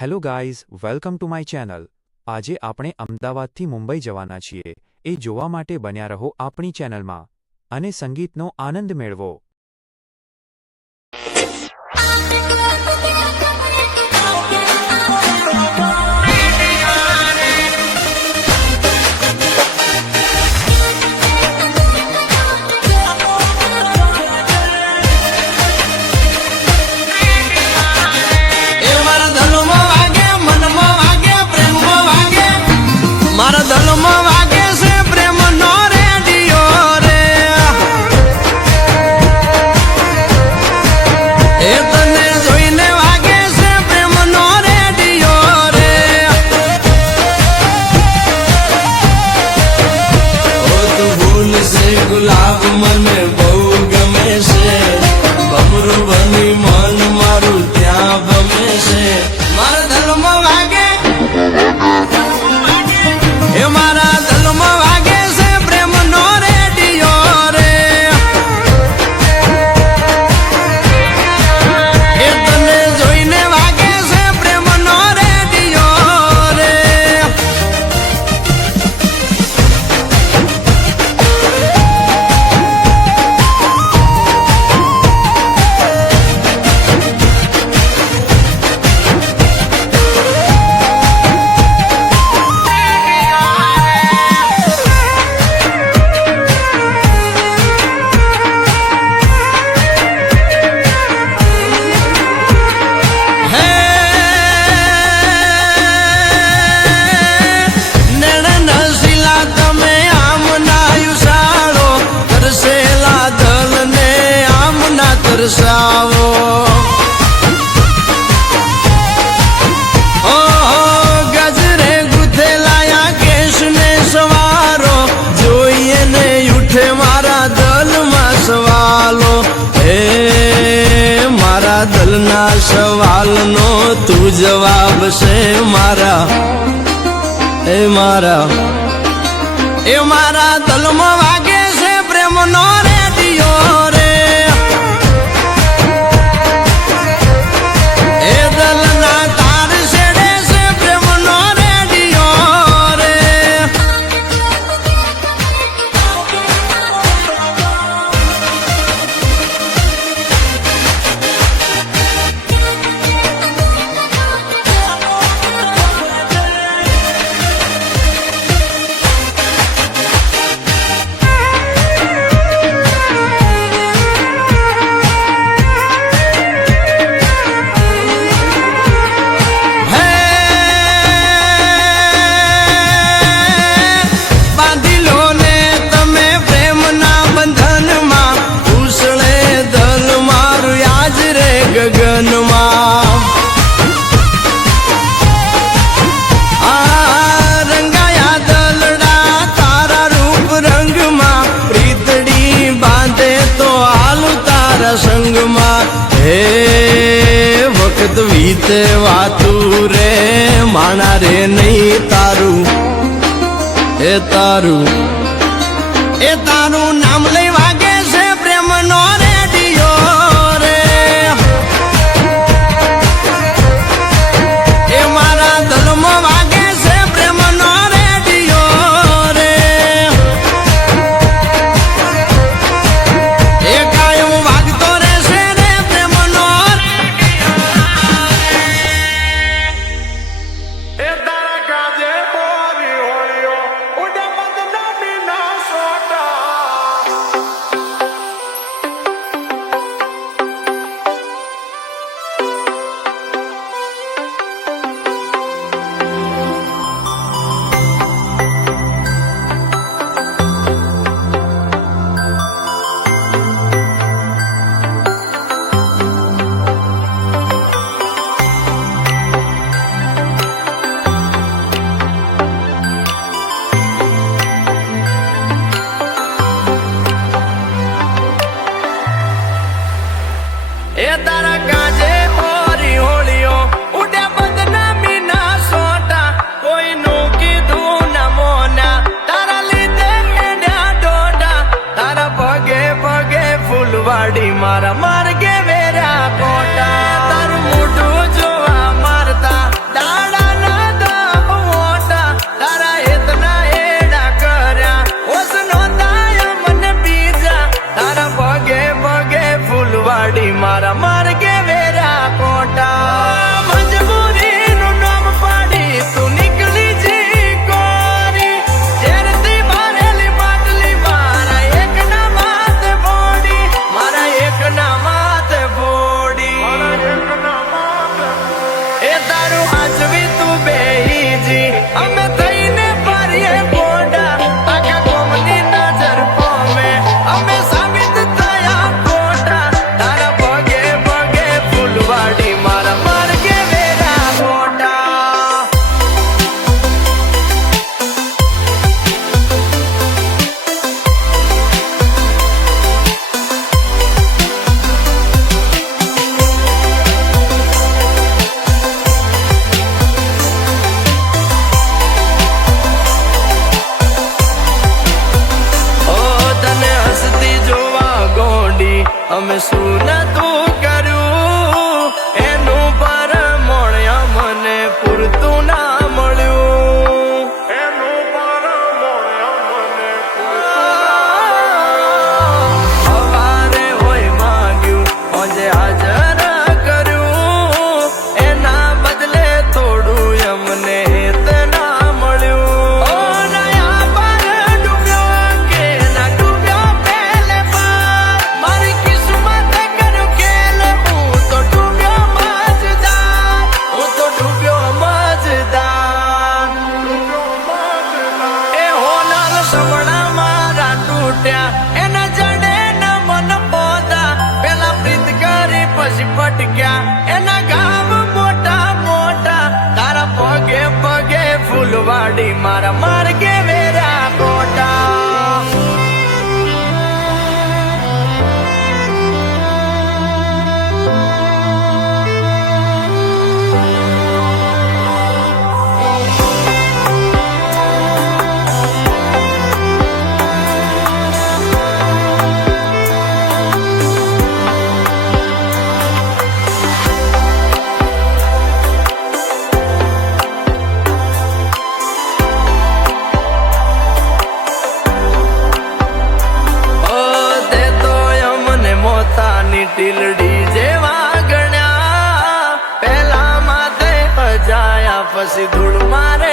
Hello guys, welcome to my channel. આજે આપણે અમદાવાદથી મુંબઈ જવાના છીએ। એ જોવા માટે બન્યા રહો આપણી ચેનલમાં અને સંગીતનો આનંદ મેળવો। गुलाब मने बहु गमे से बमरू बनी मन मारू त्या गमे से मारा दिल में वागे हे मारा दिल में वागे से प्रेम नो रेडियो रे ए तने जोईने वागे से प्रेम नो रेडियो रे तरसावो ओ गजरे गुथे लाया केश ने सवारो जोईए ने उठे मारा दल में सवालो हे मारा दल ना सवाल नो तू जवाब से मारा ए मारा दल में वागे से प्रेम नो रेडियो रे संग में हे वक्त बीते वातू रे माना रे नहीं तारू ए तारू नाम ले वागे से प्रेम नो रेडियो रे ए मारा दिल में वागे से प्रेम नो रेडियो रे ए कायम वागतो रहसे रे प्रेम नो ए तारा काजे होरी होलियो उडे बदनामी ना सोटा મારું હાચવી તું બેહીજી અમે થઈને ફરીએ ગોડા આખા કોમની નજર પોમે અમે સાબિત થયા ખોટા તારા પગે પગે ફૂલવાડી મારા માર્ગે વેરા ગોટા અમે શું નતું કર્યું એનું પરમોણ્યા મને પૂરતું ના મળ્યું એનું પરમોણ્યા મને સવારે હોય માંગ્યું આજે હાજર કર્યું એના બદલે થોડું અમને હેત ના મળ્યું ઓ નયા પર ડૂબ્યો કે ના ડૂબ્યો પહેલે પર મારી એના જડે ન મન પોતા પેલા પ્રીત કરી પછી પટક્યા એના ગામ મોટા મોટા તારા પગે પગે ફૂલવાડી મારા માર્ગે વેરા ગોટા ટીલડી જેવા ગણ્યા પેલા માથે અજાયા પછી ધૂળ મારે